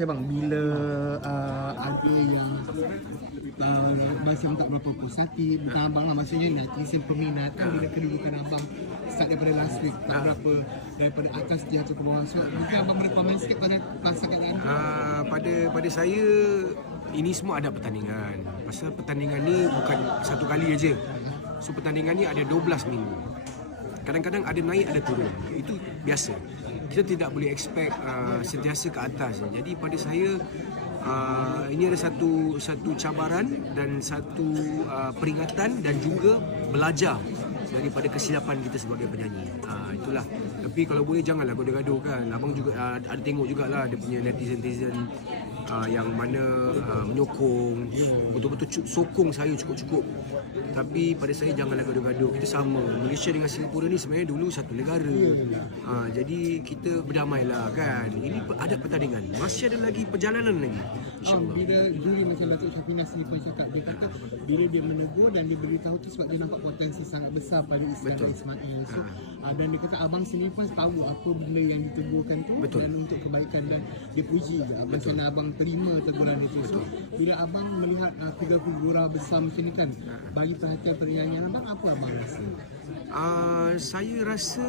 saya bang, bila ada yang masih tak berapa puas hati, bukan abang lah, maksudnya netizen peminat kan, bila kedudukan abang start daripada last week tak berapa daripada atas dia atau ke bawah, so mungkin abang boleh komen sikit pada pasal keadaan tu. Pada saya ini semua ada pertandingan. Pasal pertandingan ni bukan satu kali aja. So pertandingan ni ada 12 minggu. Kadang-kadang ada naik ada turun. Itu biasa. Kita tidak boleh expect sentiasa ke atas. Jadi pada saya ini ada satu cabaran dan satu peringatan dan juga belajar daripada kesilapan kita sebagai penyanyi. Itulah. Tapi kalau boleh janganlah gaduh-gaduh kan. Abang juga ada tengok jugalah dia punya netizen yang mana menyokong, betul-betul sokong saya cukup-cukup. Tapi pada saya janganlah gaduh-gaduh. Kita sama. Malaysia dengan Singapura ni sebenarnya dulu satu negara. Jadi kita berdamailah kan. Ini ada pertandingan. Masih ada lagi perjalanan lagi. Bila juri macam Datuk Syafina sini pun cakap, dia kata bila dia menegur dan dia beritahu tu sebab dia nampak potensi sangat besar pada Iskandar Ismail. So, dan dia kata abang sendiri pun tahu apa benda yang ditegurkan tu. Betul. Dan untuk kebaikan, dan dia puji je macam mana abang terima teguran itu. So, bila abang melihat figura besar macam ni kan, bagi perhatian penyanyian abang, apa abang rasa? Saya rasa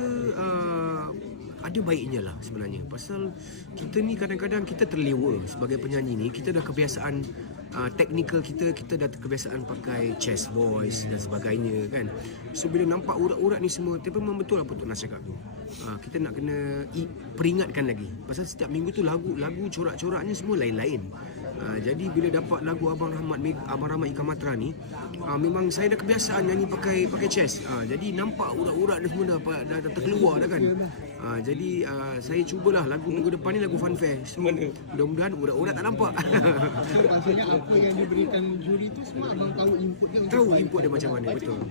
ada baiknya lah sebenarnya. Pasal kita ni kadang-kadang kita terlewa sebagai penyanyi ni. Kita dah kebiasaan teknikal kita dah kebiasaan pakai chest voice dan sebagainya kan. So bila nampak urat-urat ni semua, tapi memang betul apa Tok Nas cakap tu. Kita nak kena peringatkan lagi. Pasal setiap minggu tu lagu corak-coraknya semua lain-lain. Jadi bila dapat lagu Abang Rahmat Ikan Matra ni, memang saya dah kebiasaan nyanyi pakai chest. Jadi nampak urat-urat ni semua dah terkeluar dah kan. Jadi saya cubalah lagu minggu depan ni lagu Funfair. So, mudah-mudahan urat-urat tak nampak. So, maksudnya apa yang diberikan juri tu semua abang tahu input dia. Tahu input dia macam mana, betul.